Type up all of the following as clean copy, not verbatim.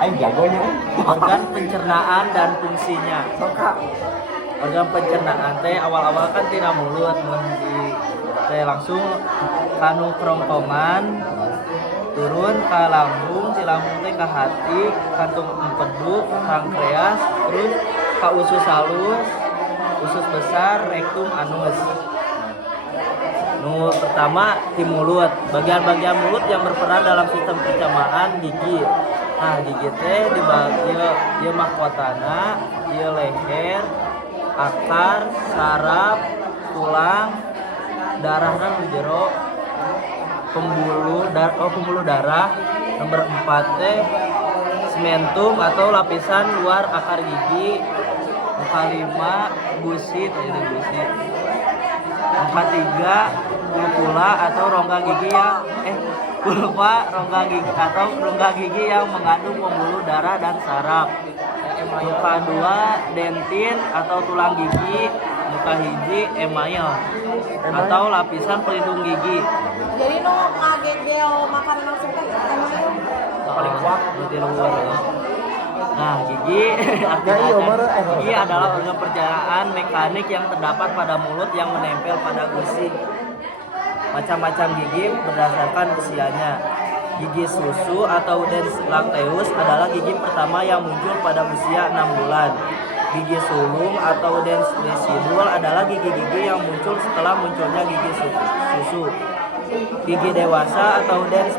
Aing jagonya. Organ pencernaan dan fungsinya. Soka. Organ pencernaan teh awal-awal kan tina mulut mun di teh langsung kanu kerongkongan turun ke lambung, di lambung teh ke hati, kantung empedu, pankreas, terus ke usus halus, usus besar, rektum, anus. Nu pertama di mulut, bagian-bagian mulut yang berperan dalam sistem pencernaan gigi. Nah, gigi teh dibagi ieu mahkotana, ieu leher, akar, saraf, tulang, darahna nu jero, pembuluh darah. Nomor 4 teh sementum atau lapisan luar akar gigi. Nomor 5 gusi, teh ini gusi. Nomor 3 pulpa atau rongga gigi yang pulpa rongga gigi yang mengandung pembuluh darah dan saraf. Muka 2 dentin atau tulang gigi. Muka hiji email atau lapisan pelindung gigi. Jadi nu ngagegel makanan langsung teh Paling kuat di luar. Nah, gigi gigi adalah organ pencernaan mekanik yang terdapat pada mulut yang menempel pada gusi. Macam-macam gigi berdasarkan usianya. Gigi susu atau dens lacteus adalah gigi pertama yang muncul pada usia 6 bulan. Gigi sulung atau dens decidua adalah gigi-gigi yang muncul setelah munculnya gigi susu. Gigi dewasa atau dens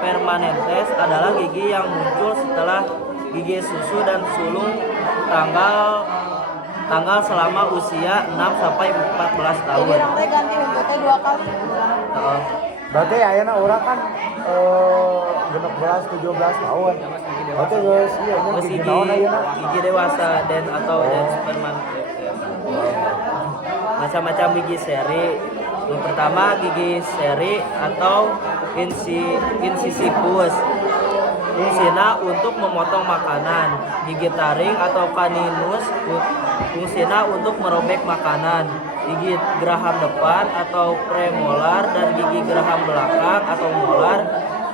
permanentes adalah gigi yang muncul setelah gigi susu dan sulung tanggal selama usia 6 sampai 14 tahun. Jadi orang teh ganti untuk teh 2 kali. Berarti ayeuna urang kan 16-17 tahun. Berarti geus ieu nya Terus gigi naon ayeuna? gigi dewasa dan atau dens permanentes. Macam-macam gigi seri. Yang pertama gigi seri atau incisivus. Fungsina untuk memotong makanan. Gigi taring atau caninus fungsina untuk merobek makanan. Gigi geraham depan atau premolar dan gigi geraham belakang atau molar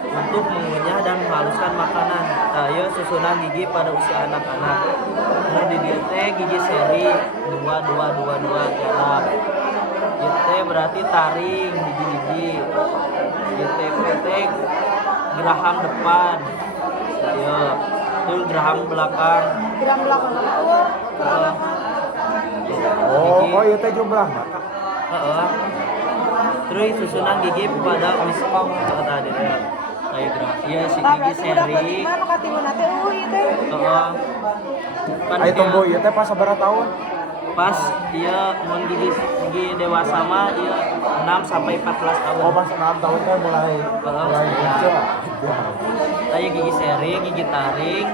untuk mengunyah dan menghaluskan makanan. Nah, susunan gigi pada usia anak-anak. Nomor di dieu teh gigi seri 2 dalam. Itu berarti taring gigi-gigi. Itu geraham depan. Ya, itu geraham belakang. Geraham belakang itu Oh, ieu teh jumlahna. Heeh. Terus susunan gigi pada usia tadi ya. Kayak gerah. Iya si gigi berarti udah seri. ketinggalan nu katinguna teh teh. Heeh. Aya tumbuh ieu teh pas sabaraha tahun? Pas dia mun gigi dewasa mah dia 6 sampai 14 tahun. Oh, pas 6 tahun teh mulai muncul. Kayak gigi seri, gigi taring,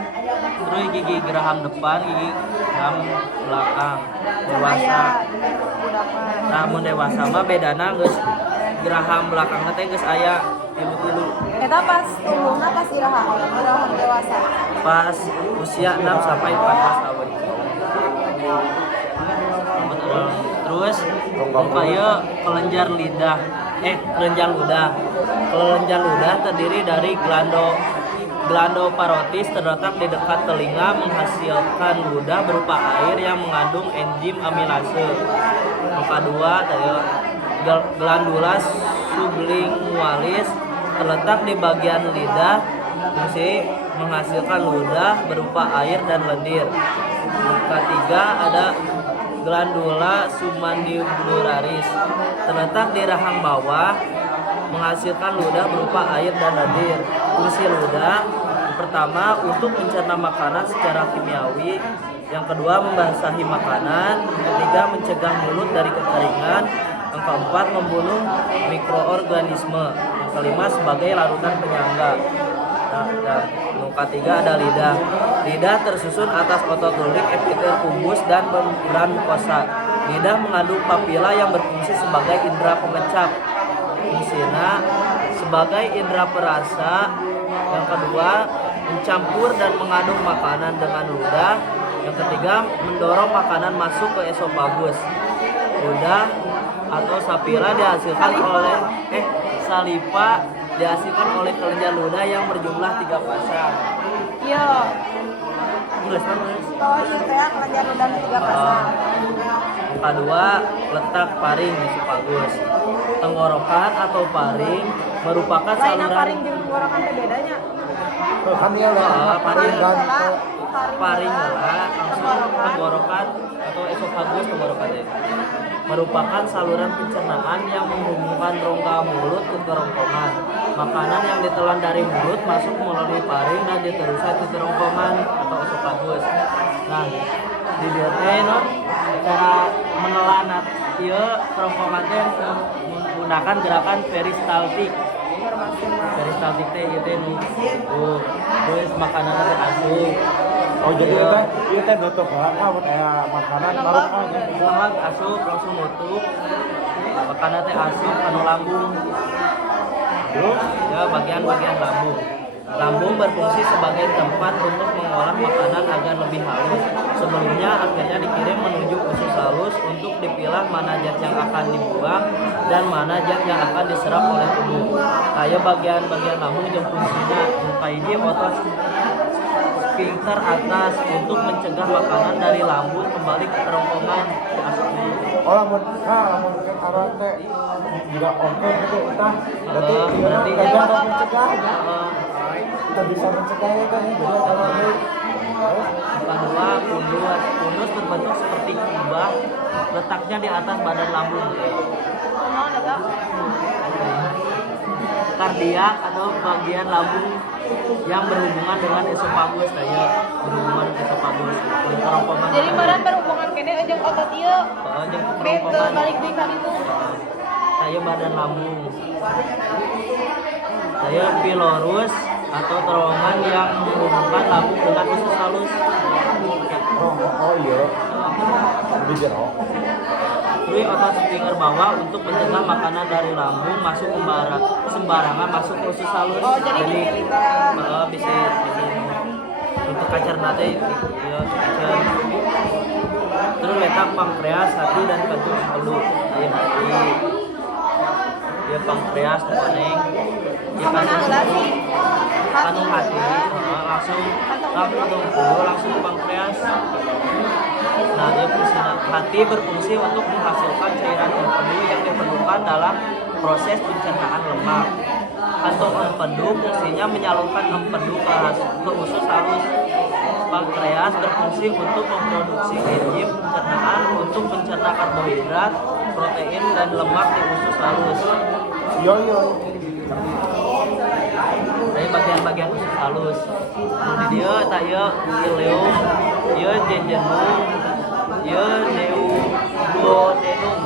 terus gigi geraham depan, gigi geraham belakang. Dewasa. Namun dewasa mah bedana geus geraham belakangna teh geus aya tilu-tilu. Eta pas tumbuhna pas geraham dewasa. Pas usia 6 sampai 14 tahun. Terus upaya kelenjar lidah. Kelenjar ludah. Kelenjar ludah terdiri dari glandoparotis terletak di dekat telinga menghasilkan ludah berupa air yang mengandung enzim amilase. Nomor 2 glandula sublingualis terletak di bagian lidah fungsi menghasilkan ludah berupa air dan lendir. Nomor 3 ada glandula submandibularis terletak di rahang bawah menghasilkan ludah berupa air dan lendir. Fungsi ludah pertama untuk mencerna makanan secara kimiawi, yang kedua membasahi makanan, yang ketiga mencegah mulut dari kekeringan, yang keempat membunuh mikroorganisme, yang kelima sebagai larutan penyangga. Yang ketiga ada lidah. Lidah tersusun atas otot lirik, epitel kubus dan membran mukosa. Lidah mengandung papila yang berfungsi sebagai indera pengecap. Fungsinya sebagai indera perasa. Yang kedua mencampur dan mengandung makanan dengan ludah. Yang ketiga mendorong makanan masuk ke esofagus. Ludah atau sapila dihasilkan oleh saliva dihasilkan oleh kelenjar ludah yang berjumlah 3 pasang. Iya, Geus geus. Oh iya teh kelenjar ludah 3 pasang. Kedua, letak paring esofagus. Tenggorokan atau paring merupakan Lain saluran paring jeung tenggorokan teh bedanya. Kan dia lah paring gantung. paring lah langsung tenggorokan atau esofagus tenggorokan ya. Merupakan saluran pencernaan yang menghubungkan rongga mulut ke kerongkongan. Makanan yang ditelan dari mulut masuk melalui paring dan diteruskan ke kerongkongan atau esofagus. Nah, di dieu teh no, cara menelan ieu kerongkongan teh menggunakan gerakan peristaltik. Peristaltik teh ieu teh nu terus makanan teh asup. Oh jadi itu teh nutup lah kayak makanan baru kan. Setelah asup langsung nutup. Makanan teh asup anu lambung. Terus Ya bagian-bagian lambung. Lambung berfungsi sebagai tempat untuk mengolah makanan agar lebih halus. Sebelumnya akhirnya dikirim menuju usus halus untuk dipilah mana zat yang akan dibuang dan mana zat yang akan diserap oleh tubuh. Kayak bagian-bagian lambung jeung fungsinya hiji otot sphincter atas untuk mencegah makanan dari lambung kembali ke kerongkongan. oh lamun kan arah teh juga oke gitu entah berarti Berarti dia kan mencegah ya. eh, Kita bisa mencegah ya kan jadi kalau ini Kedua, pundus berbentuk seperti kubah, letaknya di atas badan lambung. Kumaha eta? Kardiak atau bagian lambung yang berhubungan dengan esofagus, kayak berhubungan dengan esofagus, kerongkongan. Jadi meureun berhubungan kene jeung otot ieu. Jeung Bete kerongkongan. balik deui ka ditu. Kayak badan lambung. Kayak pylorus atau terowongan yang menghubungkan lambung dengan usus halus. oh iya lebih jero Lui otot sphincter bawah untuk mencegah makanan dari lambung masuk sembarangan masuk ke usus halus. Oh jadi kita bisa untuk kacerna teh ya kacer. Terus letak pankreas, hati dan kandung peluh. Aya hati. Ya pankreas kuning. Ya Kamana heula sih? kandung hati langsung kandung peluh langsung pankreas. Nah, dia hati berfungsi untuk menghasilkan cairan empedu yang diperlukan dalam proses pencernaan lemak. Kantong empedu fungsinya menyalurkan empedu ke usus halus. Pankreas berfungsi untuk memproduksi enzim pencernaan untuk mencerna karbohidrat, protein, dan lemak di usus halus. yo Dari bagian-bagian usus halus. Di dia tak ya ileum, ya jejunum, ya duodenum.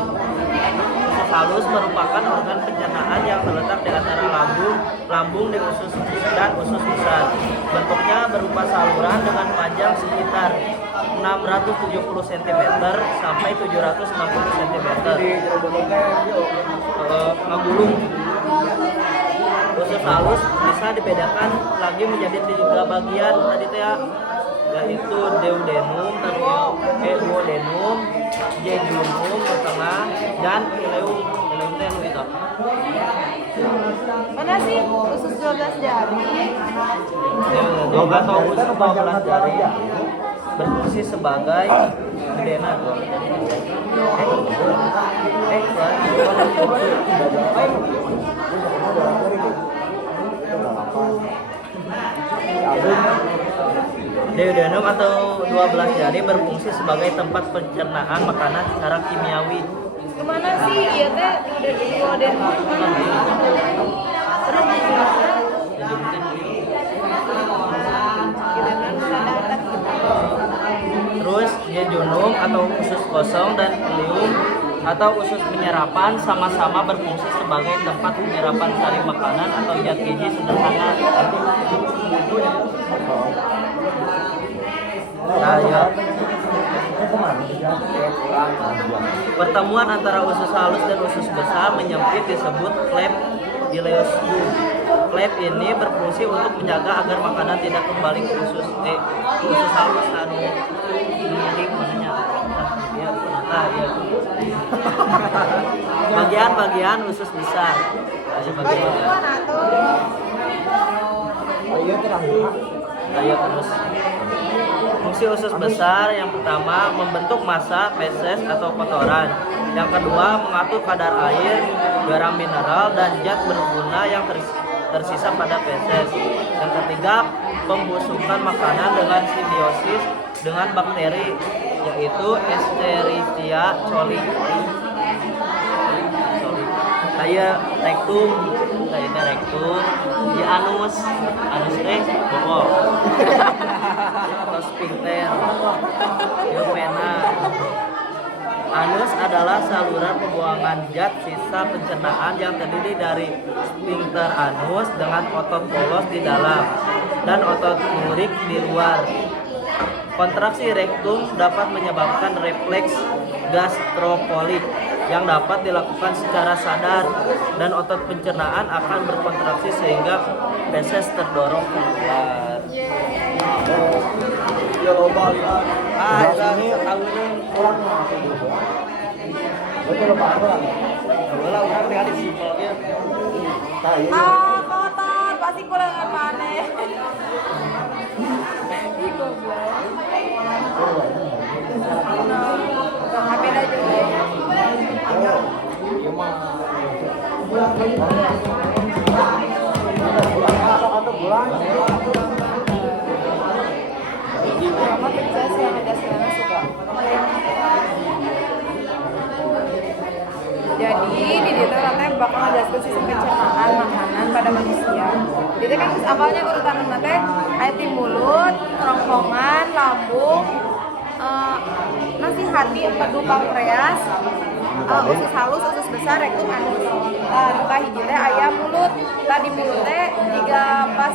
Usus halus merupakan organ pencernaan yang terletak di antara lambung di usus dan usus besar. Bentuknya berupa saluran dengan panjang sekitar 670 cm sampai 760 cm. Ngagulung. Usus halus bisa dibedakan lagi menjadi 3 bagian tadi teh ya, yaitu duodenum, duodenum, jejunum di tengah, dan ileum. Ileum teh anu itu. Mana sih usus 12 jari? Atau usus 12 jari berfungsi sebagai gedena. Duodenum atau 12 jari berfungsi sebagai tempat pencernaan makanan secara kimiawi. Kemana sih? Iya teh duodenum kemana? Terus di Terus jejunum atau usus kosong dan ileum atau usus penyerapan sama-sama berfungsi sebagai tempat penyerapan sari makanan atau zat gizi sederhana. Nah, ya. Pertemuan antara usus halus dan usus besar menyempit disebut klep ileostomy. Klep ini berfungsi untuk menjaga agar makanan tidak kembali ke usus halus anu miring mananya. Ya, ya. Bagian-bagian usus besar. Bagian-bagian. oh iya terakhir Kayak terus Fungsi usus besar yang pertama membentuk massa feses atau kotoran. Yang kedua mengatur kadar air, garam mineral dan zat berguna yang tersisa pada feses. Yang ketiga pembusukan makanan dengan simbiosis dengan bakteri yaitu Escherichia coli. Kayak rektum, kayaknya rektum, di anus bokok, atau sphincter, di vena. Anus adalah saluran pembuangan zat sisa pencernaan yang terdiri dari sphincter anus dengan otot polos di dalam dan otot lurik di luar. Kontraksi rektum dapat menyebabkan refleks gastropolik yang dapat dilakukan secara sadar dan otot pencernaan akan berkontraksi sehingga feses terdorong keluar. Ya loba lihat. Ini tahunan Orang masih gitu. Betul loba orang. Bola orang tinggal simpelnya. Tahu. Kotor, pasti kurangan mana. Ih, goblok. HP dah juga. Iya mah. Atau bulan. Sama Texas yang ada sana suka. Jadi di situ katanya bakal ada sistem pencernaan makanan pada manusia. Jadi kan awalnya urutan nanti ayat di mulut, kerongkongan, lambung, nasi hati, empedu, pankreas, usus halus, usus besar, rektum, anus. Nuka hiji teh aya mulut. Tadi mulut teh jika pas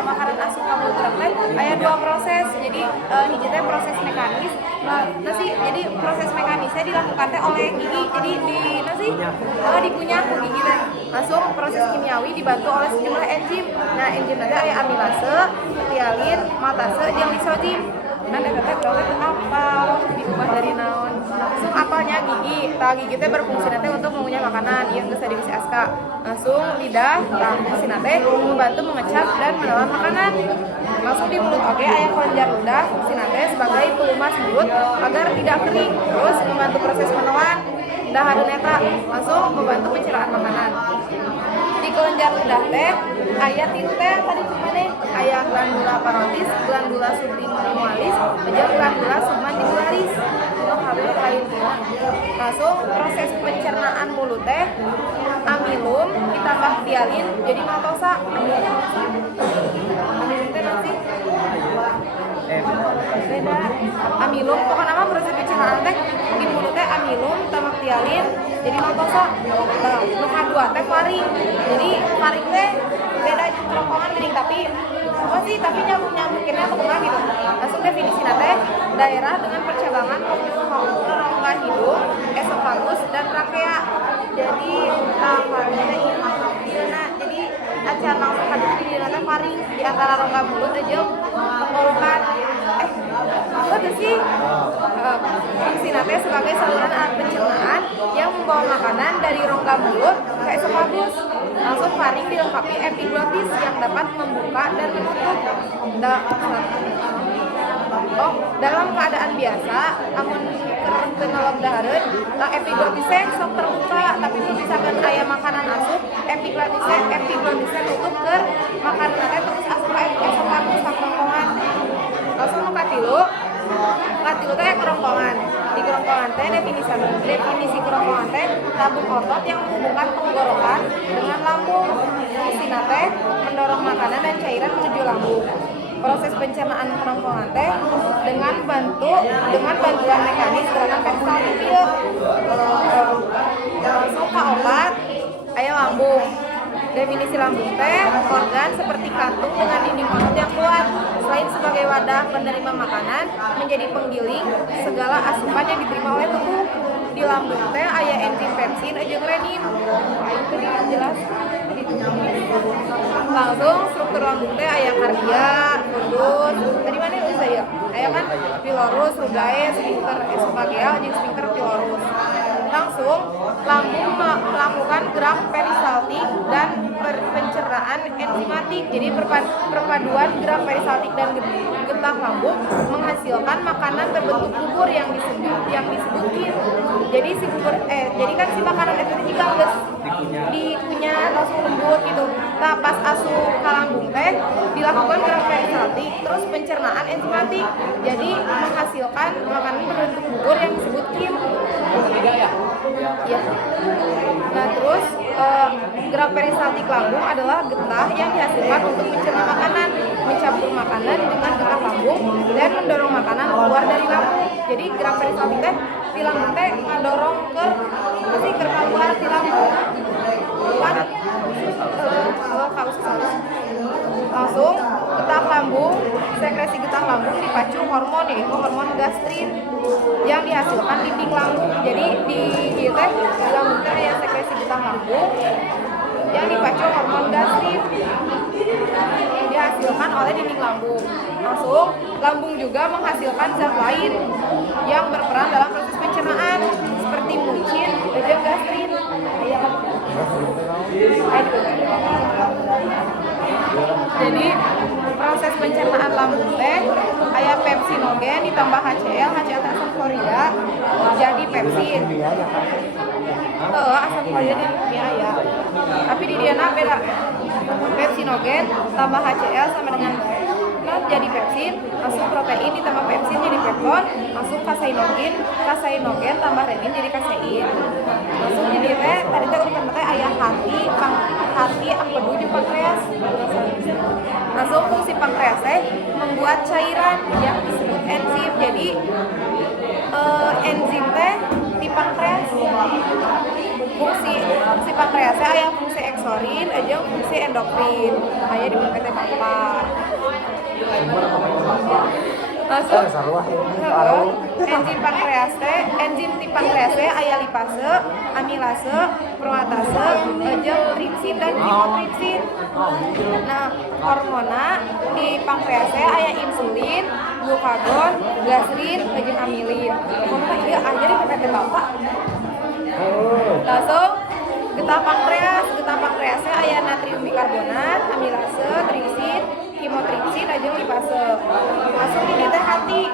makanan asup ka mulut teh aya dua proses. Jadi hiji teh proses mekanis. Jadi proses mekanisnya dilakukan teh oleh gigi. Jadi dikunyah ku gigi teh. Langsung proses kimiawi dibantu oleh sejumlah enzim. Nah, enzim teh aya amilase, tialin, matase, jeung lisozim. Nah, teh berarti apa? Diubah dari naon? Langsung apalnya gigi. Gigi teh berfungsi nanti untuk mengunyah makanan yang geus divisi SK. Langsung lidah, fungsi nanti membantu mengecap dan menelan makanan. Langsung di mulut oke aya kelenjar ludah, fungsi nanti sebagai pelumas mulut agar tidak kering. Terus membantu proses menelan. Dahareun eta langsung membantu pencernaan makanan. Di kelenjar ludah teh aya tilu teh tadi mana? Aya glandula parotis, glandula sublingualis, jeung glandula submandibularis. Lain langsung proses pencernaan mulut teh amilum ditambah tialin jadi maltosa. Amilum teh nanti beda. Amilum pokoknya nama proses pencernaan teh di mulut teh amilum tambah tialin jadi maltosa. Nu kadua teh faring. Jadi faring teh beda jeung kerongkongan geuning tapi apa sih tapi nyambungnya kumaha gitu. Langsung definisina teh daerah dengan percabangan rongga hidung, esofagus dan trakea. Jadi faring teh jadi acan langsung hadap di dina teh faring di antara rongga mulut jeung tenggorokan. Apa sih? Fungsina teh sebagai saluran alat pencernaan yang membawa makanan dari rongga mulut ke esofagus. Langsung faring dilengkapi epiglottis yang dapat membuka dan menutup. Dalam keadaan biasa, amun keur ngalom dahareun, epiglottisnya sok terbuka, tapi misalkan aya makanan asup, epiglottisnya nutup ke makanan teh terus asup ka esofagus ka kerongkongan. Langsung nu katilu teh kerongkongan. Di kerongkongan teh definisi kerongkongan teh tabung otot yang menghubungkan tenggorokan dengan lambung. Fungsinya teh mendorong makanan dan cairan menuju lambung. Proses pencernaan kerongkongan teh dengan bantuan mekanis gerakan peristaltik ieu. Langsung ka opat aya lambung. Definisi lambung teh organ seperti kantung dengan dinding otot yang kuat. Selain sebagai wadah penerima makanan, menjadi penggiling segala asupan yang diterima oleh tubuh. Di lambung teh aya enzim pepsin jeung renin. Itu jelas. Langsung struktur lambung teh aya kardia, fundus. Tadi mana itu saya? Aya kan pylorus, rugae, sphincter esophageal jeung sphincter pylorus. Langsung lambung melakukan gerak peristaltik dan pencernaan enzimatik. Jadi perpaduan gerak perisaltik dan getah lambung menghasilkan makanan berbentuk bubur yang disebutin. Jadi jadi kan si makanan itu juga harus dikunyah langsung lembut gitu. Nah pas asup ke lambung teh dilakukan gerak perisaltik terus pencernaan enzimatik. Jadi menghasilkan makanan berbentuk bubur yang disebut kim. Ya. Nah terus gerak perisaltik lambung adalah getah yang dihasilkan untuk mencerna makanan, mencampur makanan dengan getah lambung dan mendorong makanan keluar dari lambung. Jadi gerak perisaltik teh di lambung teh ngadorong ke keluar di lambung. Langsung getah lambung, sekresi getah lambung dipacu hormon yaitu hormon gastrin yang dihasilkan di dinding lambung. Jadi di lambung teh ada sekresi getah lambung yang dipacu hormon gastrin dihasilkan oleh dinding lambung. Langsung lambung juga menghasilkan zat lain yang berperan dalam proses pencernaan seperti mucin dan gastrin. Jadi proses pencernaan lambung teh aya pepsinogen ditambah HCl asam klorida jadi pepsin. Asam klorida di dunia aya. Tapi di diana beda. Pepsinogen tambah HCl sama dengan jadi pepsin, masuk protein ditambah pepsin jadi pepton, masuk kaseinogen tambah renin jadi kasein. Masuk jadi teh tadi teh urutan teh aya hati, empedu jeung pankreas. Masuk fungsi pankreas teh membuat cairan yang disebut enzim. Jadi enzim teh di pankreas. Fungsi pankreas teh aya fungsi eksorin aja fungsi endokrin. Aya di PT Bapa. Masuk enzim di pankreas teh aya lipase, amilase, protease, jeung tripsin dan hipotripsin. Nah, hormona di pankreas teh aya insulin, glukagon, gastrin, jeung amilin. Hormona ieu aya di PT Bapa. Langsung getah pankreas teh aya natrium bikarbonat, amilase, tripsin, himotripsin jeung lipase. Masuk di teh hati.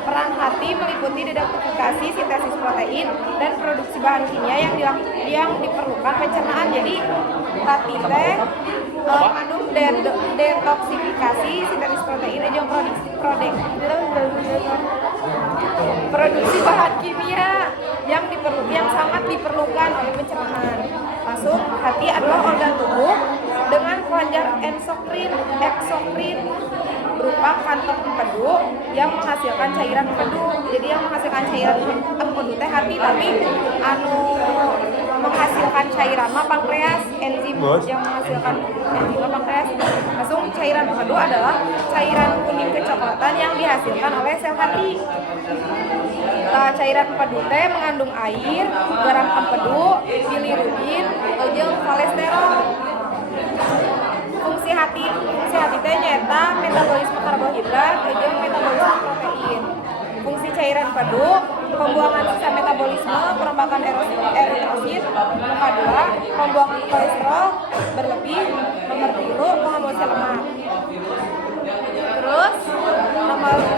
Peran hati meliputi detoksifikasi, sintesis protein dan produksi bahan kimia yang diperlukan pencernaan. Jadi hati teh mengandung detoksifikasi, sintesis protein jeung produksi bahan kimia yang sangat diperlukan oleh pencernaan. Masuk hati adalah organ tubuh dengan kelenjar eksokrin berupa kantong empedu yang menghasilkan cairan empedu. Jadi yang menghasilkan cairan empedu teh hati, tapi menghasilkan cairan mah pankreas. Enzim yang menghasilkan enzim mah pankreas. Langsung cairan empedu adalah cairan kuning kecoklatan yang dihasilkan oleh sel hati. Cairan empedu teh mengandung air, garam empedu, bilirubin, jeung kolesterol. Fungsi hati teh nyaeta metabolisme karbohidrat jeung metabolisme protein. Fungsi cairan empedu pembuangan sisa metabolisme, perombakan eritrosit. Nomor 2, pembuangan kolesterol berlebih. Nomor 3, pengembosan lemak. Terus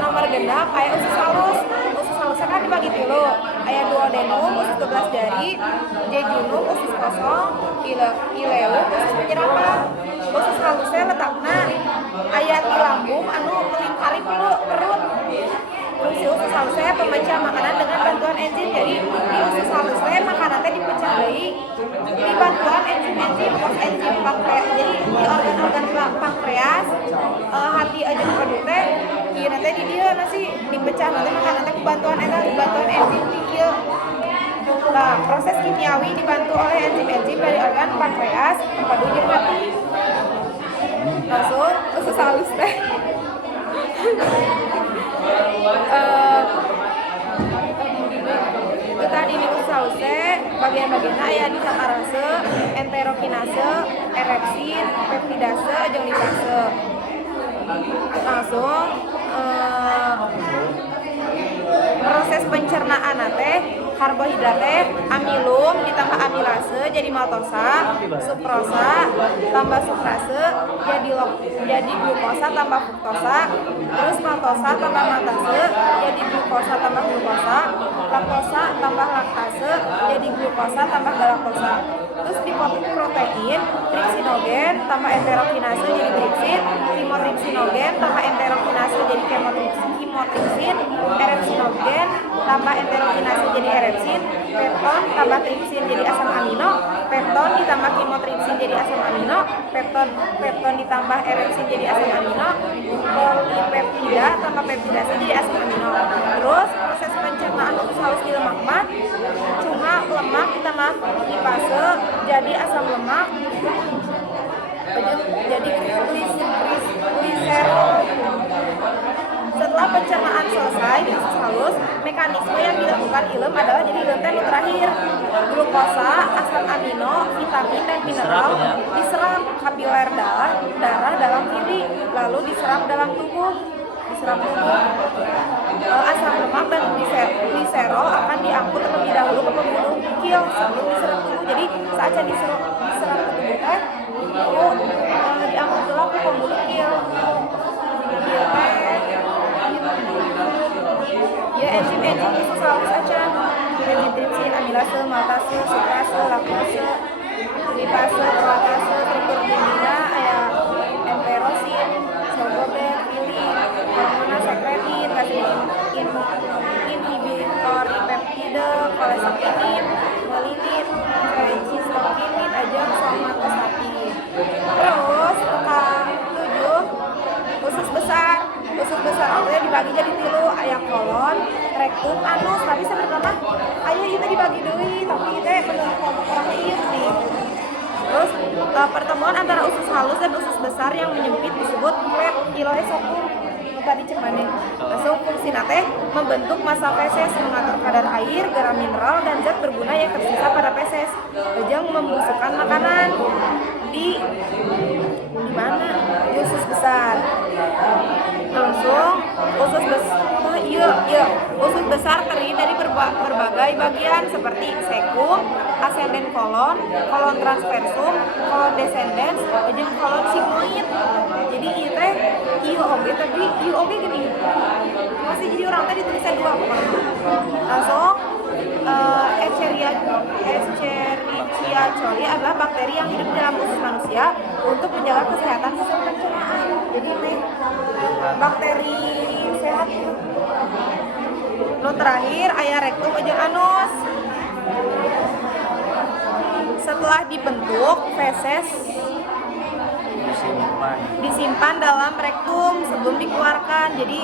nomor genap aya usus halus. Usus halusnya kan dibagi tilu. Aya duodenum usus 12 jari, jejunum usus kosong, ileum usus penyerapan. Usus halusnya letakna aya di lambung anu melingkari perut. Fungsi usus halusnya pemecah makanan dengan bantuan enzim. Jadi di usus halusnya makanan teh dipecah deui di bantuan enzim pankreas. Jadi di organ-organ pankreas, hati aja empedu teh ieu teh di dieu nasi dipecah nanti makanan teh bantuan enzim di dieu. Nah, proses kimiawi dibantu oleh enzim-enzim dari organ pankreas, empedu jeung hati. Langsung usus halus teh tadi di usus halus teh bagian-bagianna aya di sakarase, enterokinase, erepsin, peptidase jeung lipase. Langsung proses pencernaan teh karbohidrat teh amilum ditambah amilase jadi maltosa, sukrosa tambah sukrase jadi glukosa tambah fruktosa, terus maltosa tambah maltase jadi glukosa tambah glukosa, laktosa tambah laktase jadi glukosa tambah galaktosa. Terus di protein tripsinogen tambah enterokinase jadi tripsin, kimotripsinogen tambah enterokinase jadi kimotripsin, erepsinogen tambah enterokinase jadi erepsin, pepton tambah tripsin jadi asam amino, pepton ditambah kimotripsin jadi asam amino, pepton ditambah erepsin jadi asam amino, polipeptida tambah peptidase jadi asam amino. Terus proses pencernaan usus halus di lemak mah cuma lemak ditambah lipase jadi asam lemak jadi gliserol. Setelah pencernaan selesai di usus halus, mekanisme yang dilakukan ilem adalah jadi ilem teh terakhir glukosa, asam amino, vitamin dan mineral diserap kapiler darah dalam diri lalu diserap dalam tubuh. Asam lemak dan gliserol akan diangkut terlebih dahulu ke pembuluh kikil sebelum diserap tubuh. Jadi saat diserap ke tubuh teh diangkut dulu ke pembuluh kikil. Ya enzim usus halus acan enzim tripsin, amilase, maltase, sukrase, laktase, lipase, prolatase, struktur ginina aya enterosin, sorbobet, pilin, hormona sekretin, inhibitor peptide, koleseptinin, melinin, cistokinin, ajak somatostatin. Terus ke-7 usus besar. Usus besar itu dibagi jadi 3, aya kolon, rektum, anus. Tapi sebenarnya aya itu dibagi deui, tapi itu menurut kelompok orang ieu nih. Terus pertemuan antara usus halus dan usus besar yang menyempit disebut peptiloesokum. Tadi cemane. Langsung fungsina teh membentuk massa feses, mengatur kadar air, garam mineral dan zat berguna yang tersisa pada feses. Ajang membusukkan makanan di mana? Di usus besar. Langsung usus besar usus besar terdiri dari berbagai bagian seperti sekum, ascendent kolon, kolon transversum, kolon descendens, dan kolon sigmoid. Jadi ieu teh tapi ieu oge gini. Masih jadi orang tadi tulisan 2 pokoknya. Langsung Escherichia coli adalah bakteri yang hidup di dalam usus manusia untuk menjaga kesehatan sistem pencernaan. Jadi ini bakteri sehat. Terakhir aya rektum jeung anus. Setelah dibentuk, feses disimpan dalam rektum sebelum dikeluarkan. Jadi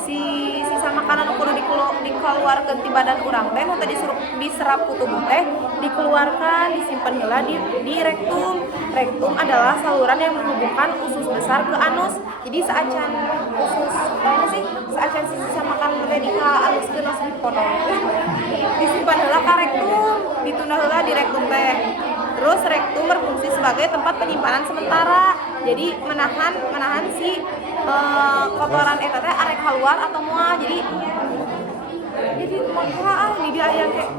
sisa makanan kudu dikeluarkan di badan urang teh nu tadi diserap ku tubuh teh dikeluarkan, disimpan heula di rektum. Rektum adalah saluran yang menghubungkan usus besar ke anus. Jadi saacan sisa makanan teh di anus geus dipotong. Disimpan heula ka rektum, ditunda heula di rektum teh. Terus rektum berfungsi sebagai tempat penyimpanan sementara. Jadi menahan si kotoran eta teh arek keluar atau moal. Jadi moal di dia yang kayak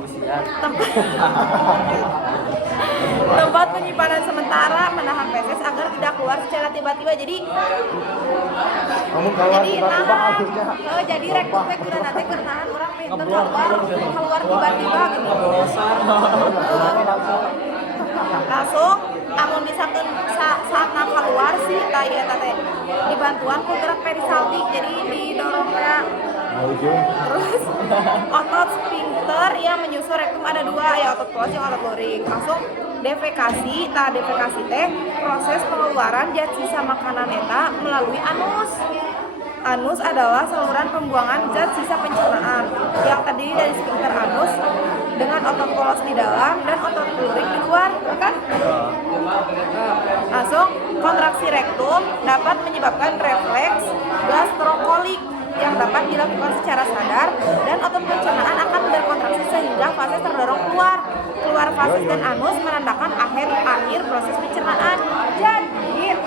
tempat penyimpanan sementara, menahan feses agar tidak keluar secara tiba-tiba. Jadi jadi rektum teh kudu nanti nahan urang pinter keluar tiba-tiba gitu. Langsung amun misalkan saat keluar si tai eta teh dibantuan ku gerak perisaltik, jadi didorongnya. Terus otot sphincter yang menyusul rektum ada 2, ya otot polos yang otot loring. Langsung defekasi teh proses pengeluaran zat sisa makanan eta melalui anus. Anus adalah saluran pembuangan zat sisa pencernaan yang terdiri dari sphincter anus dengan otot polos di dalam dan otot loring di luar, kan? Langsung kontraksi rektum dapat menyebabkan refleks gastrokolik yang dapat dilakukan secara sadar dan otot pencernaan akan berkontraksi sehingga fases terdorong keluar fases dan anus menandakan akhir proses pencernaan. Jadi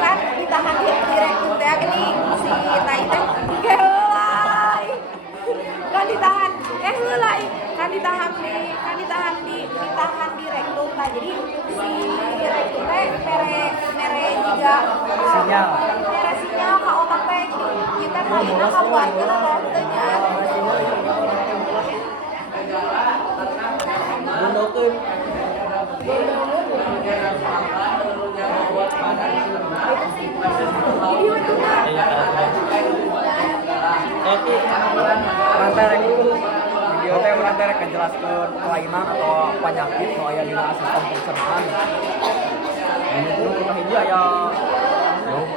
kan ditahan di rektum teh gini si tai teh heulai kan ditahan sinyal. Sinyal ka otak teh kita palingna kabuatkeun atau teu nya. Gundokeun. Tapi Rantai video teh rantai rek ngejelaskeun kelainan atau penyakit nu aya dina sistem pencernaan. Nu hiji aya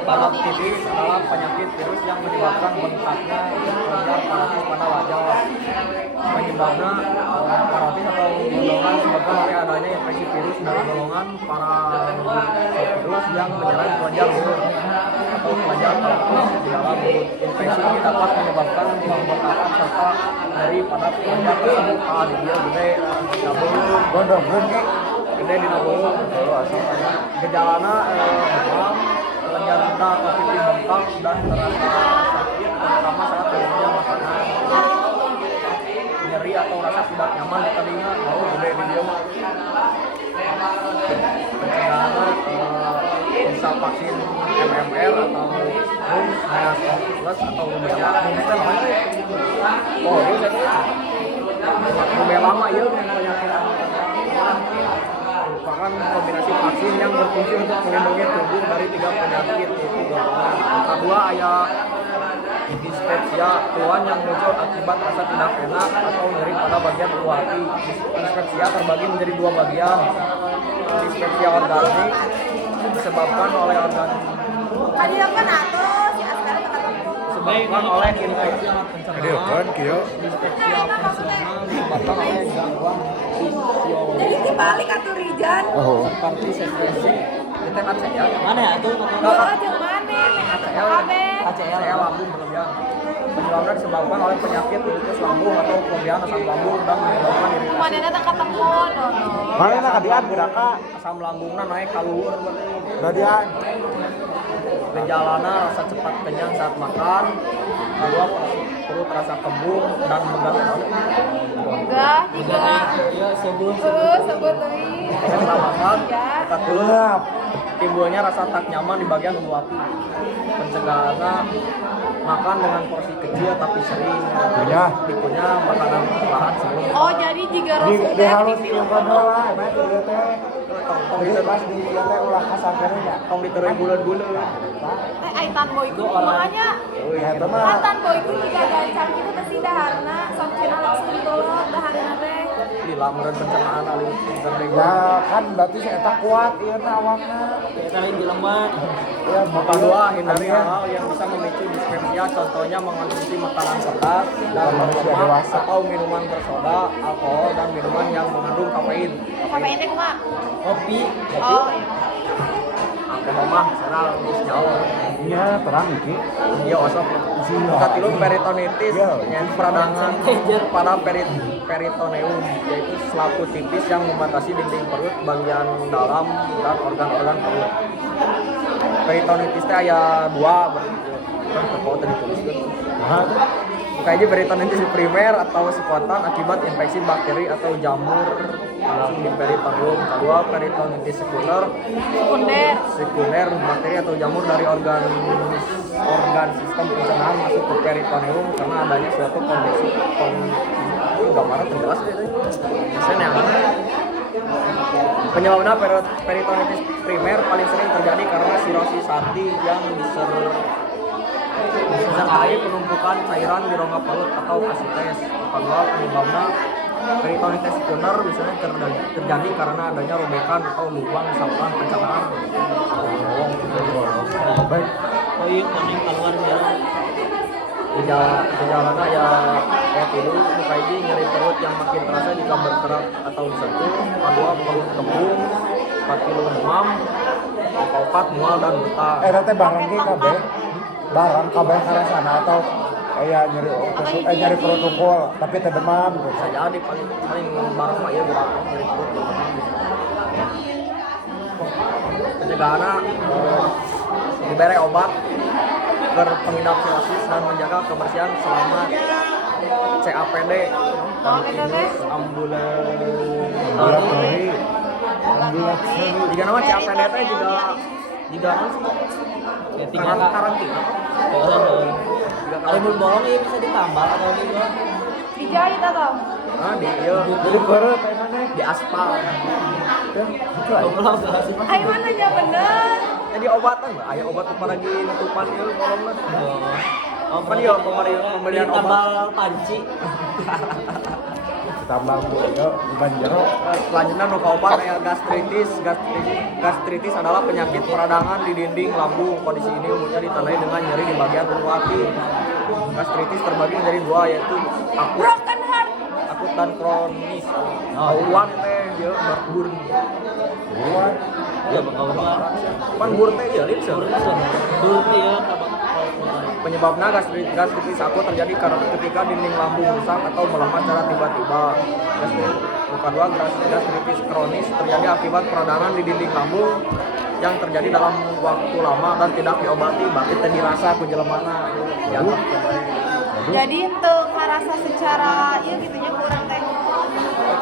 parot tipis adalah penyakit virus yang menyebabkan bengkaknya kelenjar parotis pada wajah. Penyebabnya parotis atau golongan disebabkan oleh adanya infeksi virus dari golongan paravirus yang menyerang kelenjar luar atau kelenjar parotis di dalam mulut. Infeksi ini dapat menyebabkan pembengkakan serta nyeri pada kelenjar tersebut. Di dia gede dina beulung, Gondong gede dina beulung. Gejalana demam, kelenjar rendah atau pipi bengkak dan terasa sakit terutama saat mengunyah makanan, nyeri atau rasa tidak nyaman di telinga, gede di dia mah. Pencegahannya bisa vaksin MMR atau mumps, measles atau rubella. Mumps kan apa ya? Oh, itu saya rubella mah iya penyakit merupakan kombinasi vaksin yang berfungsi untuk melindungi tubuh dari 3 penyakit, yaitu golongan. Kedua aya dispepsia keluhan yang muncul akibat rasa tidak enak atau nyeri pada bagian ulu hati. Dispepsia terbagi menjadi 2 bagian. Dispepsia organik disebabkan oleh organ Kadieun atuh si Askara teu ketemu. disebabkan oleh infeksi Aduh pencernaan. kan kieu. Dispepsia fungsional disebabkan oleh gangguan fisiologi Jadi dibalik atuh Rijan. Oh. seperti sekresi kita ACL. mana ya tuh? Heeh jeung maneh kabeh. ACL lambung berlebihan. Penyebabnya disebabkan oleh penyakit usus lambung atau kelebihan asam lambung dan menyebabkan iritasi. Manehna teh ketemu dono. Mana nak kadian geraka? Asam lambungna naik kaluhur. Kadian. Gejalana rasa cepat kenyang saat makan, kedua perut rasa kembung dan megah. Enggak juga. Ya sebelum Sebut teuing. Setelah makan, Ya. dekat perut, timbulnya rasa tak nyaman di bagian ulu hati. Pencegahannya makan dengan porsi kecil tapi sering. Iya. Dikunyah makanan perlahan sebelum Oh, jadi jika Di Rasul di halus di kondola, emang itu dia teh. tong Jadi pas di dia teh ulah kasarkeun ya. tong diterus bulan-bulan. teh aitan boyku kumanya. Oh iya teh mah. Aitan boyku juga gancang gitu teh si daharna sok cenah langsung ditolong daharna teh. Di lamuran pencernaan alih gandeng. Ya kan berarti saya tak kuat ieu na awakna. kita lain di lemah. Ya Kedua, hindari hal-hal yang bisa memicu dispepsia, contohnya mengonsumsi makanan pedas dan Manusia berlemak dewasa. atau minuman bersoda, alkohol, dan minuman yang mengandung kafein. Kafein teh kumaha? Kopi, Oh, alkohol mah, seral, jauh. Iya terang iki. Iya, osok. Iya. Katilu peritonitis, Iya. yang peradangan pada peritoneum, yaitu selaput tipis yang membatasi dinding perut, bagian dalam, dan organ-organ perut. Peritonitis teh aya 2 kan terpaut tadi tuliskeun. Nah, Kayaknya peritonitis primer atau spontan akibat infeksi bakteri atau jamur langsung di peritoneum. Kedua, peritonitis sekunder bakteri atau jamur dari organ sistem pencernaan masuk ke peritoneum karena adanya suatu kondisi gambarnya jelas gitu. Biasanya yang mana? Penyebabnya peritonitis primer paling sering terjadi karena sirosis hati yang disertai penumpukan cairan di rongga perut atau asites. Kedua, penyebabnya peritonitis sekunder biasanya terjadi karena adanya robekan atau lubang saluran pencernaan. baik. Oh iya kuning keluar merah. Gejalanya ya kayak tidur, muka ini nyeri perut yang makin terasa jika bergerak atau disentuh. Kedua, perut kembung, 4 kilo demam, keempat mual dan betah. Teh barang ge kabeh. Barang kabeh karasana atau nyari perut tukul tapi teh demam gitu. Bisa jadi paling barang mah ya gerak nyeri perut dan demam. Pencegahannya diberi obat ke pengidap sirosis dan menjaga kebersihan selama CAPD, continuous Ambulatori. jika nama CAPD teh juga Ya, tinggal karantina. Kalau mau bolong ya bisa ditambal atau juga Dijahit atau? Nah, Jadi baru kayak mana? di aspal. bolong sih. Ayo mana aja bener. Jadi obatan, aya obat paragi nutupan ieu bolong lah. Oh, Kan ya pembelian obat. tambal panci. Tambah yuk ban jeruk. Selanjutnya nu obat kayak gastritis. Gastritis adalah penyakit peradangan di dinding lambung. Kondisi ini umumnya ditandai dengan nyeri di bagian ulu hati. Gastritis terbagi menjadi dua, yaitu akut, Broken heart. akut dan kronis. Uluan teh dia berbur. Buat Ya bakal Pan bur teh ieu lin seueur. dulu ya Penyebabnya gastritis akut terjadi karena ketika dinding lambung rusak atau melemah secara tiba-tiba. Yang kedua, gastritis kronis terjadi akibat peradangan di dinding lambung yang terjadi dalam waktu lama dan tidak diobati, berarti teh dirasa ku jelemana. Ya, Jadi itu karasa secara iya gitunya kurang teh.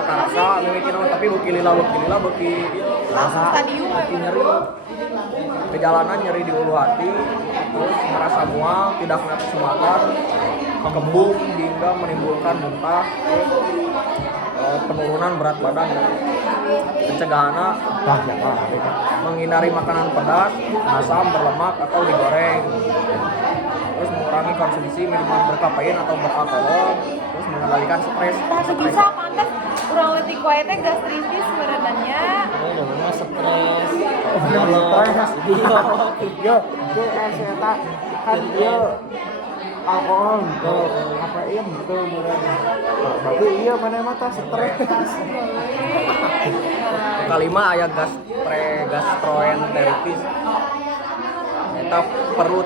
terasa mimikin tapi beuki lila beuki Langsung stadium beuki nyeri. Gejala nyeri di ulu hati, terus merasa mual, tidak nafsu makan, kembung hingga menimbulkan muntah, penurunan berat badan. Pencegahannya tah siapa? menghindari makanan pedas, asam, berlemak atau digoreng. Terus mengurangi konsumsi minuman berkafein atau beralkohol, terus mengendalikan stres. Masih bisa pantas kurang letih kue teh gastritis sebenarnya. udah mah stres. Stres. Yo, itu eta kan dia alkohol tuh kafein tuh murah. Berarti iya mana mata stres. Kelima aya gastroenteritis. Eta flu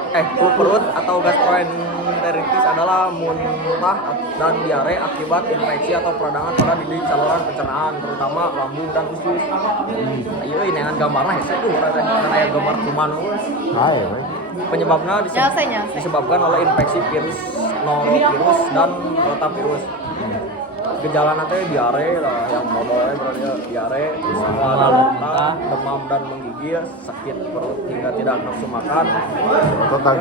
perut atau gastroenteritis adalah muntah dan diare akibat infeksi atau peradangan pada dinding saluran pencernaan, terutama lambung dan usus. Ayo ini dengan gambarnya hese tuh karena aya gambar kuman. Hai, Penyebabnya Nyase. disebabkan oleh infeksi virus norovirus dan rotavirus. Gejala nanti diare lah, yang modalnya berarti diare, mual, muntah, demam dan menggigil, sakit perut hingga tidak nafsu makan,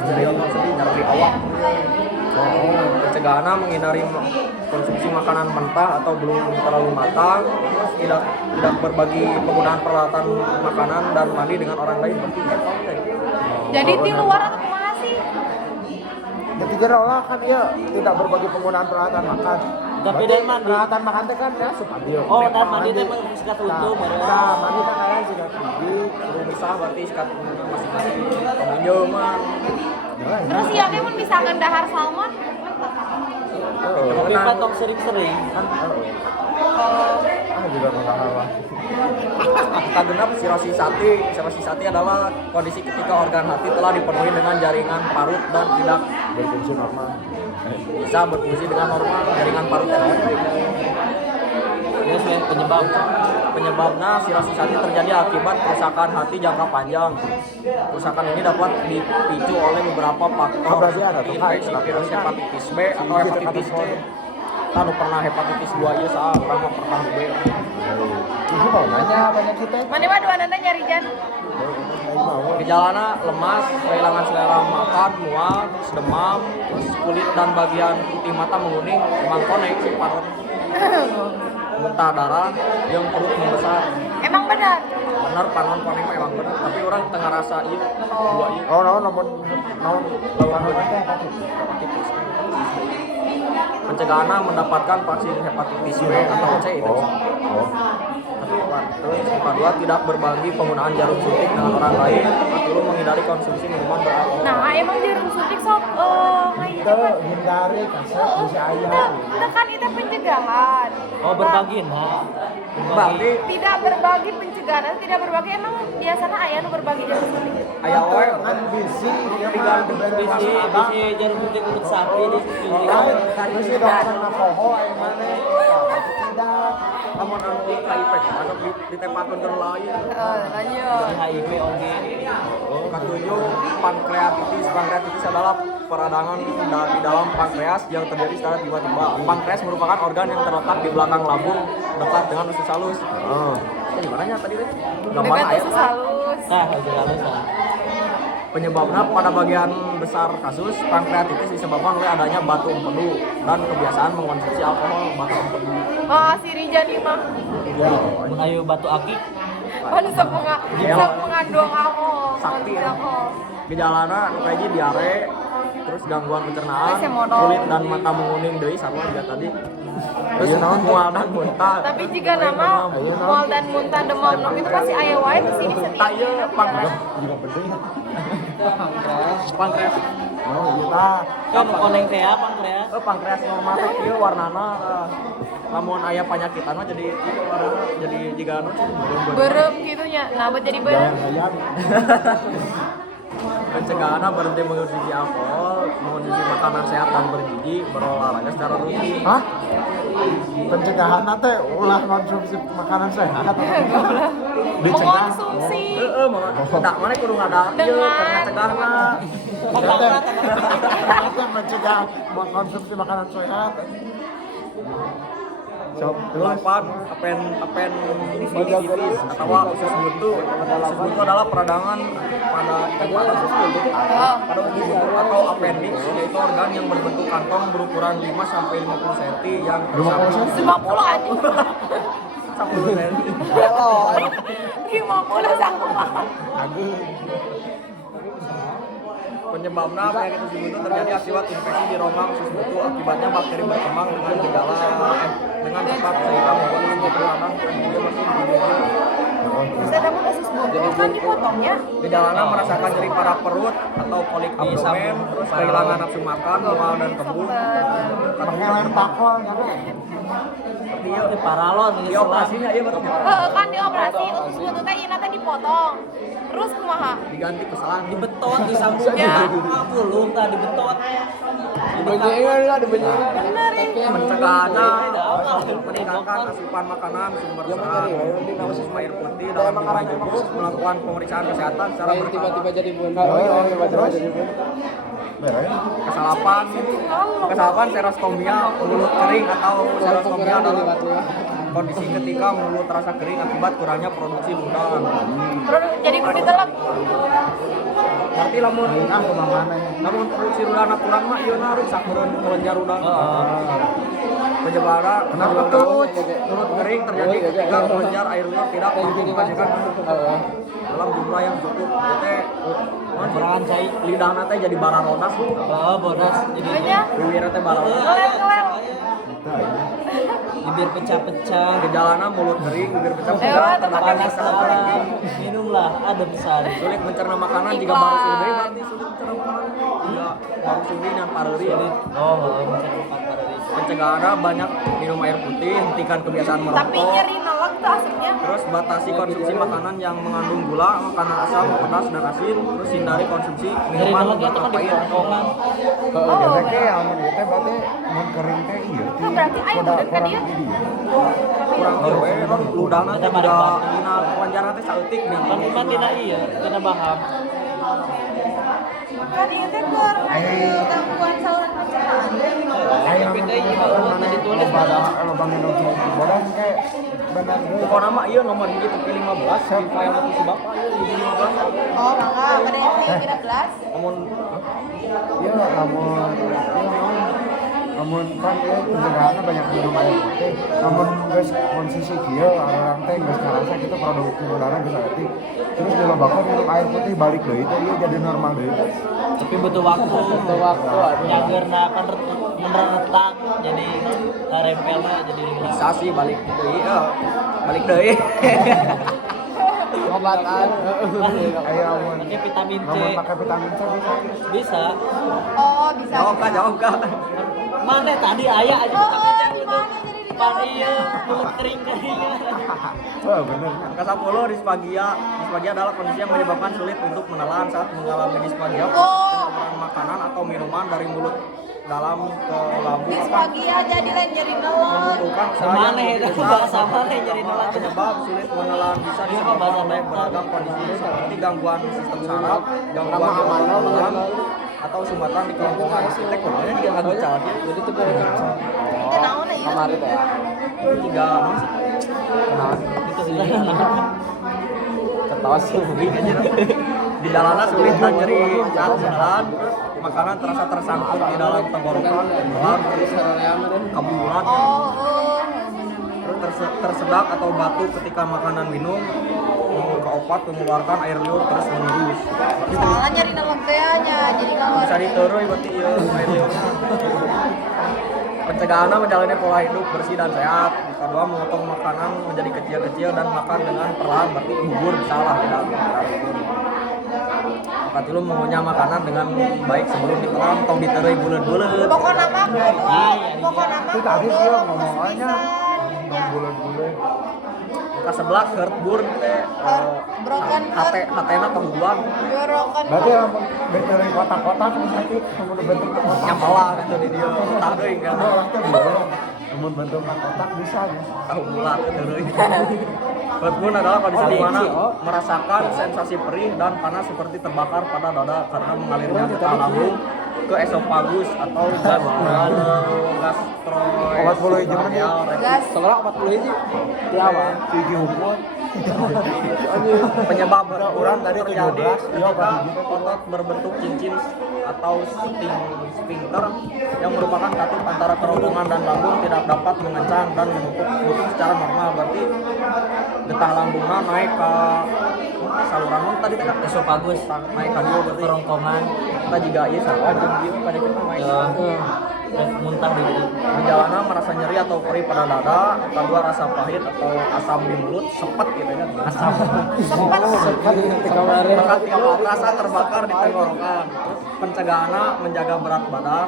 sedih, nyeri awak. Pencegahannya menghindari konsumsi makanan mentah atau belum terlalu matang, terus tidak berbagi penggunaan peralatan makanan dan mandi dengan orang lain berarti Jadi di luar atau kemana sih? Ketiga olah kan ya tidak berbagi penggunaan peralatan makan. Tapi Berarti dan mandi. peralatan makan teh kan ya supadio. Oh, dan mandi teh sudah tutup, baru. Nah, mandi kan aya sudah tinggi. perlu misah berarti sikat masing-masing peminjaman. Terus iya teh mun misalkan dahar salmon. Tapi patok sering-sering. Juga masalah. Angka genap sirasi sati adalah kondisi ketika organ hati telah dipenuhi dengan jaringan parut dan tidak Berfungsi normal. bisa berfungsi dengan normal. Jaringan parut Ya saya penyebabnya sirasi sati terjadi akibat kerusakan hati jangka panjang. Kerusakan ini dapat dipicu oleh beberapa faktor Berarti ada tuh, infeksi virus hepatitis B atau hepatitis C. Kita pernah hepatitis 2 ya saat orang pernah B. Ini mau nanya banyak kita. Mana mah dua nana nyari jan. Gejalanya lemas, kehilangan selera makan, mual, terus demam, terus kulit dan bagian putih mata menguning, emang koneksi parut, muntah darah, yang perut membesar. Emang benar. Benar panon konek mah emang benar, tapi orang tengah rasa iya, dua iya. Oh, namun lawan Hepatitis. Pencegahannya mendapatkan vaksin hepatitis B atau C itu. Terus kedua, tidak berbagi penggunaan jarum suntik dengan orang lain. Perlu menghindari konsumsi minuman beralkohol. Nah, emang jarum suntik sok Itu hindari kasar bisa ayah. Itu kan itu pencegahan. Oh berbagi nah. Berarti Tidak berbagi pencegahan, tidak berbagi emang biasanya ayah nu berbagi jarum suntik. ayah wae Kan bisi dia tinggal Bisi jarum suntik untuk sapi di sini. bisi dokter napoho aya mana? Tidak. amun anu HIV anu ditempatkeun ke lain. Lanjut. HIV oge. Ketujuh, pankreatitis adalah peradangan di dalam pankreas yang terjadi secara tiba-tiba. Pankreas merupakan organ yang terletak di belakang lambung dekat dengan usus halus. Di mananya tadi? Gambar Dekat ayat usus lah. halus. Nah, usus halus nah. Penyebabnya pada bagian besar kasus pankreatitis disebabkan oleh adanya batu empedu dan kebiasaan mengonsumsi alkohol batu empedu. Oh, si Rijani mah. Ya. Mun aya batu akik Kan sok mengandung alkohol, Sakti, konsumsi ya. alkohol. Gejalana kayak diare, terus gangguan pencernaan, Masih modal. kulit dan mata menguning deui sarua juga tadi. Terus mual dan muntah. Tapi jika nama mual dan muntah demam nok itu pasti aya wae di sini Tak setiap ieu pankreas. Juga penting. Pankreas. Oh iya tah. kan koneng teh pankreas. Pankreas normal teh ieu warnana lamun aya panyakitan mah jadi ieu warnana jadi jiga anu berem gitu nya. Nah, buat jadi berem. Jangan pencegahan berhenti mengonsumsi alkohol, mengonsumsi makanan sehat dan bergizi, berolahraga secara rutin. Hah? Pencegahan teh ulah konsumsi makanan sehat. Dicegah. Mengonsumsi. Heeh, tak mana kudu ngada ieu Dengan- cegahna. Kita mencegah mengkonsumsi makanan sehat. Sok terus. 8 appendicitis atau usus buntu. Usus buntu adalah peradangan pada usus buntu pada usus buntu atau appendix, yaitu organ yang berbentuk kantong berukuran 5 sampai 50 cm yang 50 cm? 50 aja. 10 cm. 50 sama. Aduh. Penyebabnya penyakit usus buntu terjadi akibat infeksi di rongga usus buntu. Akibatnya bakteri berkembang dengan gejala dengan cepat sehingga membuat usus buntu radang dan juga masih digigit. Bisa dapat usus buntu kan dipotongnya. Gejalanya merasakan nyeri pada perut atau kolik abdomen, terus kehilangan nafsu makan, mual dan kembung. Pengelan pakol kan. Seperti itu. Itu paralon Di geus operasinya iya betul. Kan dioperasi usus buntu teh ieu teh dipotong. Terus kumaha? Diganti kesalahan di dibetot disambungnya. Ah, pulung tah dibetot. Bener ini. pencegahannya meningkatkan asupan makanan sumber serat, minum air putih dalam jumlah cukup, melakukan pemeriksaan kesehatan secara berkala. Kesalahan serostomia mulut kering atau serostomia adalah kondisi ketika mulut terasa kering akibat kurangnya produksi ludah. Jadi kudu telek. Berarti lamun produksi ludahna kurang mah ieu na rusak meureun kelenjar udah. Penyebaran mulut kering terjadi ketika kelenjar air udah tidak mampu menghasilkan dalam jumlah yang cukup. Jadi Peran cai. lidahna teh jadi bara rodas. Oh, bodas jadi Banyak. Bibirna teh bara rodas. Ngelem-ngelem. bibir pecah-pecah. Gejalana mulut kering, bibir pecah Lewat pecah, tempat Panas yang lah, minumlah adem sari. sulit mencerna makanan jika Iklan. baru sudi berarti sulit mencerna makanan. Jika baru sudi dan pareri. Oh, mencari pareri. Pencegahannya banyak minum air putih, hentikan kebiasaan Tapi merokok. nyeri nolak tuh asapnya. Terus batasi konsumsi makanan yang mengandung gula, makanan asam, pedas dan asin. Terus hindari konsumsi Dari minuman nolaknya itu kan berkafein. dipotong. Jadi kayak amun ieu teh berarti mun kering teh ieu. Oh, berarti air udah kan dia? Kurang kieu non ludahna teh Ada udah bahan. dina kelenjarna teh saeutik nih. Kan cuma tidak iya, kena paham. Kan ieu teh keur gangguan saluran pencernaan. Ayo Tapi teh juga udah ditulis lubang minum bodas kayak benar deui. Pokoknya mah ieu nomor hiji tepi 15 di file notice bapak ieu hiji 15. Oh, mangga pada yang 13. Namun Iya, namun kan ya pencegahannya banyak minum air putih. Namun guys konsumsi kieu orang teh geus ngarasa kita produksi udara geus ati. Terus dilobakkeun minum air putih balik deui teh ieu jadi normal deui. Tapi butuh waktu. Nyagerna kan meretak jadi rempelna jadi bisa sih balik deui balik deui. Obatan. Aya amun pakai vitamin C. namun pakai vitamin C bisa. Bisa. Oh, bisa. Jauh kah. Mana tadi ayah aja Oh, vitamin C di gitu. mana jadi di Pan iya, mulut kering-kering. Oh, bener. Ke-10 disfagia. Disfagia adalah kondisi yang menyebabkan sulit untuk menelan saat mengalami disfagia. Oh. Penyaluran makanan atau minuman dari mulut dalam ke lambung akan Disfagia jadi lain nyeri nolak. membutuhkan usaha yang Mana lebih itu besar. bahasa mana yang jadi nolak? Penyebab sulit menelan bisa disebabkan oleh beragam kondisi seperti gangguan sistem saraf, gangguan di organ tulang, atau sumbatan di kerongkongan. Kita kemudian juga nggak bicara dia. Jadi itu Itu naon ya? kemarin ya. Tiga Itu sih. ketawa sih aja. Gejalana sulit dan nyeri saat jalan, makanan terasa tersangkut di dalam tenggorokan, pelan, kebulan, terus tersedak atau batuk ketika makanan minum, ke opat mengeluarkan air liur terus menerus. Soalnya nyari dalam teanya, jadi kalau Bisa diterus berarti ya air liur. Pencegahan menjalani pola hidup bersih dan sehat. Kedua, memotong makanan menjadi kecil-kecil dan makan dengan perlahan, berarti bubur salah tidak benar. Katilu mengunyah makanan dengan baik sebelum ditelan, tong diterui bulet-bulet. pokoknya mah pokoknya mah Itu tadi sih yang ngomongannya bulan-bulan. Muka sebelah heartburn teh broken hatena kehubuan broken Berarti yang dari kotak-kotak sakit, kemudian bentuk kotak. nyampala gitu di dia tak deui kan Orang teh belum. Namun bentuk kotak bisa ya. tahu bulat deui. Heartburn adalah kondisi di mana merasakan sensasi perih dan panas seperti terbakar pada dada karena mengalirnya getah lambung ke esofagus atau gastroesophageal gas seberapa 40 hiji ya apa Gigi hukum. penyebab heartburn Tadi terjadi 17, iya, ketika Pak. otot berbentuk cincin atau sphincter yang merupakan katup antara kerongkongan dan lambung tidak dapat mengencang dan menutup secara normal. Berarti getah lambungnya naik ke saluran tadi kan Esofagus, naik ke dia berarti kerongkongan, kita juga iya sama aja gitu pada kita naik muntah di perjalanan merasa nyeri atau perih pada dada, kedua rasa pahit atau asam di mulut, sepet gitu kan asam maka tilu rasa terbakar di tenggorokan. Terus pencegahannya menjaga berat badan,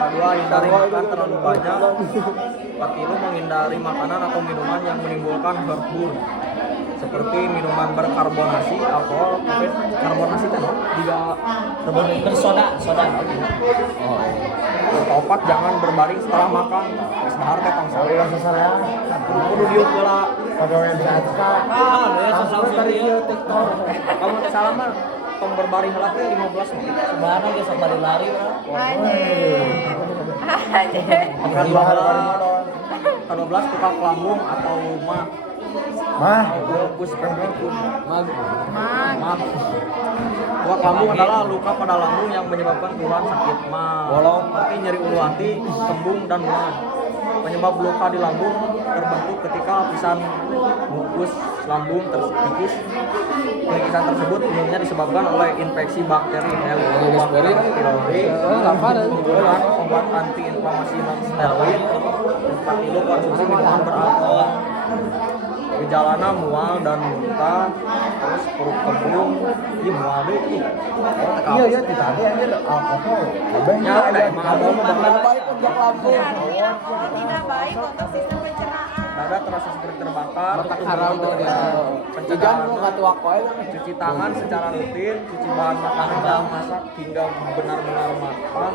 kedua hindari makan terlalu banyak, ketilu menghindari makanan atau minuman yang menimbulkan heartburn seperti minuman berkarbonasi, alkohol, karbonasi kan juga bersoda, soda. opat jangan berbaring setelah makan. Geus dahar teh tong Sorry lah saya. kudu diuk heula. Pegawai BSK. Sosial media, TikTok. Kamu teh salah mah tong berbaring heula teh 15 menit. Sebenarnya ge sok lari, Bro. Angka 12 tukang lambung atau mah lupus pempektum. Mah. Tukang lambung adalah luka pada lambung yang menyebabkan keluhan sakit mah. Seperti nyeri ulu hati, kembung dan mual. Penyebab luka di lambung terbentuk ketika lapisan mukus lambung terkikis. Pekikisan tersebut umumnya disebabkan oleh infeksi bakteri Helicobacter pylori dengan obat antiinflamasi non steroid. Katilu konsumsi minuman beralkohol. Gejalana mual dan muntah, terus perut kembung, ini mual deh tuh. Iya ya, di tadi anjir alkohol. Ya, ada emang ada baik untuk lambung tidak baik untuk sistem pencernaan dada terasa seperti terbakar, pencegahan cuci tangan secara rutin, cuci bahan makanan dalam masak hingga benar-benar matang.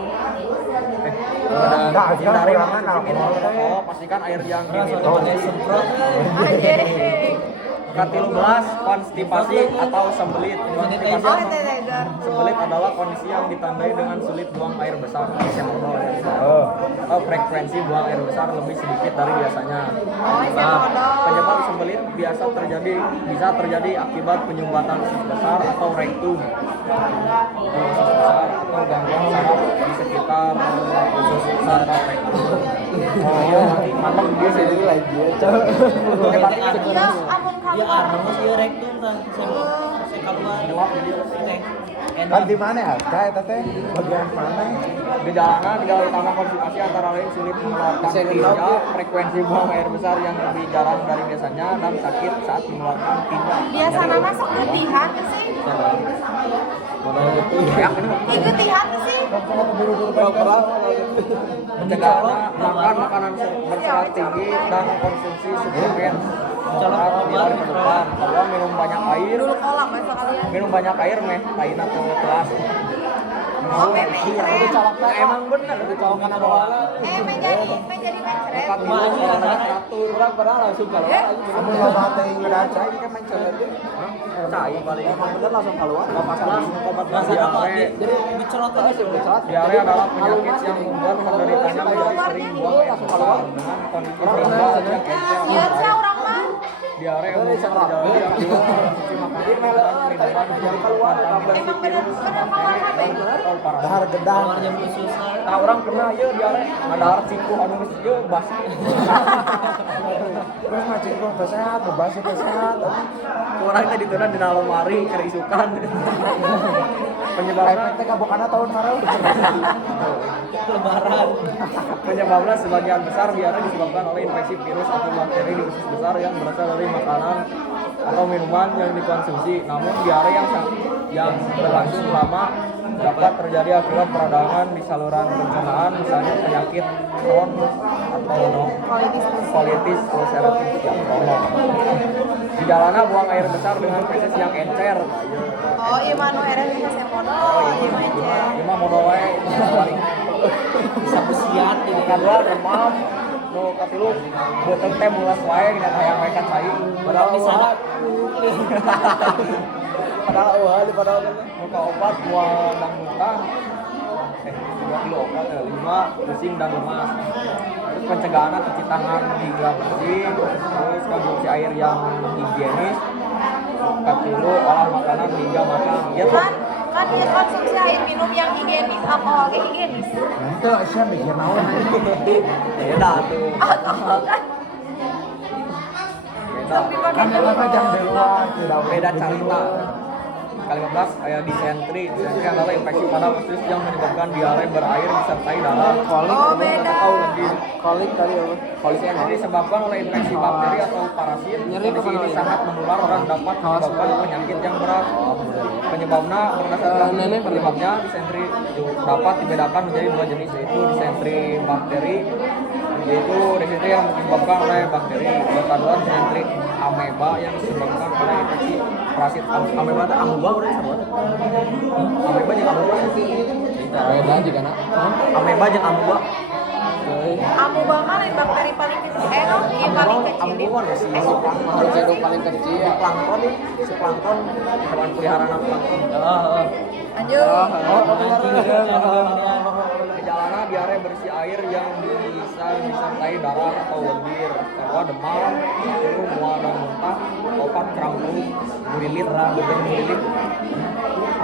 Hindari mengonsumsi minuman beralkohol, pastikan air yang diminum disemprot. Katilu belas, konstipasi atau sembelit. Sembelit adalah kondisi yang ditandai dengan sulit buang air besar atau frekuensi buang air besar lebih sedikit dari biasanya. Penyebab sembelit bisa terjadi akibat penyumbatan usus besar atau rektum. Usus besar atau gangguan saraf di sekitar usus besar dan rektum. Iya, nanti malam dia sendiri lagi ya. Ya armus ya rektum kan jawab Kan di mana ya? Kayak teh bagian mana? Gejala utama konstipasi antara lain sulit mengeluarkan tinja, frekuensi buang air besar yang lebih jarang dari biasanya, dan sakit saat mengeluarkan tinja. biasanya masuk getihan sih getihan sih Pencegahan makan makanan berserat tinggi dan konsumsi suplemen saat di hari ke depan. Kedua, minum banyak air. dulu kolak besok kalian Minum banyak air tain atau gelas. Emang bener dicolokan ada menjadi mencret Kamu nggak mati ngeraca ini kan mencari. cai paling bener langsung keluar. Langsung obat diare. jadi dicolot aja Diare adalah penyakit yang membuat penderitanya menjadi sering buang air besar dengan kondisi ringan yang encer. iya sih orang mah diare yang bisa terjadi akibat konsumsi makanan dan minuman yang keluar Emang bener keluar kabeh. Dahar gedang. Keluarnya khusus. nah orang pernah ya diare ngadahar ciku anu geus ieu basi Terus macing kok teh sehat, bebas teh sehat. orang teh dituna dina lemari kerisukan penyebabnya Efek teh kabukana tahun marau. Lebaran. penyebabnya sebagian besar diare disebabkan oleh infeksi virus atau bakteri di usus besar yang berasal dari makanan atau minuman yang dikonsumsi. Namun diare yang berlangsung lama dapat terjadi akibat peradangan di saluran pencernaan, misalnya penyakit Crohn atau colitis ulceratif yang kronis. Gejalana buang air besar dengan feses yang encer. Oh, iya mah nu RS bisa mono, iya mah encer. Lima mono wae paling Bisa pesiat yang kedua demam nu katilu beuteung teh mulas wae dina hayang wae kan cai Padahal di sana padahal eueuh di padahal muka obat mual dan muntah 2 kilo obat 5 pusing dan lemas. Terus pencegahan cuci tangan hingga bersih, terus konsumsi air yang higienis, katilu olah makanan hingga matang. Ya tuh Kan dia konsumsi air minum yang higienis, alkohol ge higienis. Nanti Aisyah mikir naon. beda tuh. Kan Beda. Kan eta jam di luar tidak Beda carita. Kali 15 kayak disentri. Disentri adalah infeksi pada usus yang menyebabkan diare berair disertai darah. Oh, beda. Atau lebih kolik tadi apa? kolis ini disebabkan oleh infeksi bakteri atau parasit. Kondisi ini sangat menular dan dapat menyebabkan penyakit yang berat. Penyebabnya berdasarkan penyebabnya disentri dapat dibedakan menjadi 2 jenis, yaitu disentri bakteri, yaitu disentri yang disebabkan oleh bakteri. Yang kedua disentri ameba yang disebabkan oleh infeksi parasit. Ameba itu amuba udah disebut. Ameba jeung amuba. Beda juga nak. Ameba jeung amuba. Amuba mah lain bakteri paling kecil. No, ieu paling kecil. Amuba si Makhluk paling kecil. plankton nih, si plankton hewan peliharaan plankton. Lanjut. Gejalana diare berisi air yang bisa disertai darah atau lendir, kedua demam, lalu mual dan muntah, obat kerampung, murilit, murilit.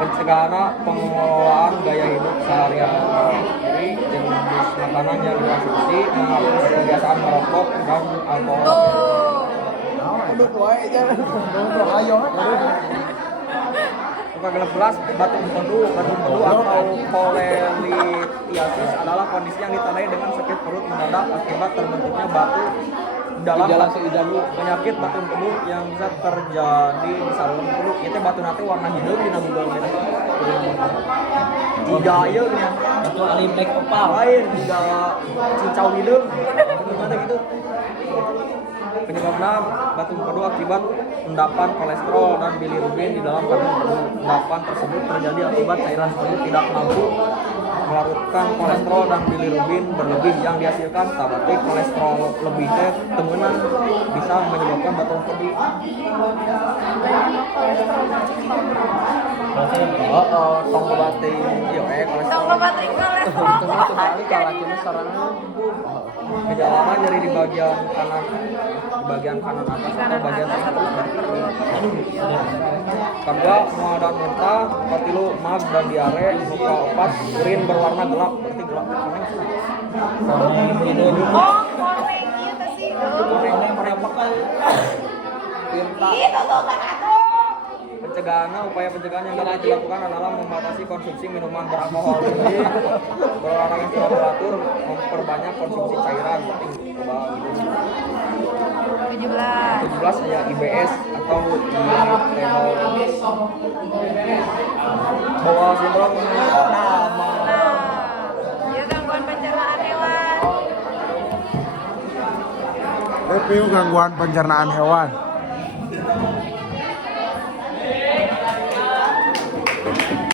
Pencegahan pengelolaan gaya hidup sehari-hari, jenis makanan yang dikonsumsi, menghapus kebiasaan merokok dan alkohol. Tuh. Ayo. Ke-11 batu empedu atau cholelithiasis adalah kondisi yang ditandai dengan sakit perut mendadak akibat terbentuknya batu dalam penyakit batu empedu yang bisa terjadi di saluran empedu. Itu batu nanti warna hijau di Google ini. Jika ieu nya itu ali black opal. lain jika cicau hidung gimana gitu. Penyebabnya batu empedu akibat endapan kolesterol dan bilirubin di dalam batu empedu. Endapan tersebut terjadi akibat cairan empedu tidak mampu melarutkan kolesterol dan bilirubin berlebih yang dihasilkan tabati kolesterol lebih teh temenan bisa menyebabkan batu empedu. Tong obati ieu kolesterol. Tong obat kolesterol. Gejala nyeri di bagian kanan atas atau bagian tengah perut. Kedua, mual dan muntah, katilu, mag dan diare, muka opat, urin berwarna gelap, berarti gelap kuning. Oh, koreng ieu teh sih. Kuning apa kan? Itu tuh kan atuh. Upaya pencegahan yang dapat dilakukan adalah membatasi konsumsi minuman beralkohol tinggi, berolahraga secara teratur, memperbanyak konsumsi cairan. Coba gitu. 17 ya IBS atau bawah sindrom nama. Ya gangguan pencernaan hewan. Review gangguan pencernaan hewan.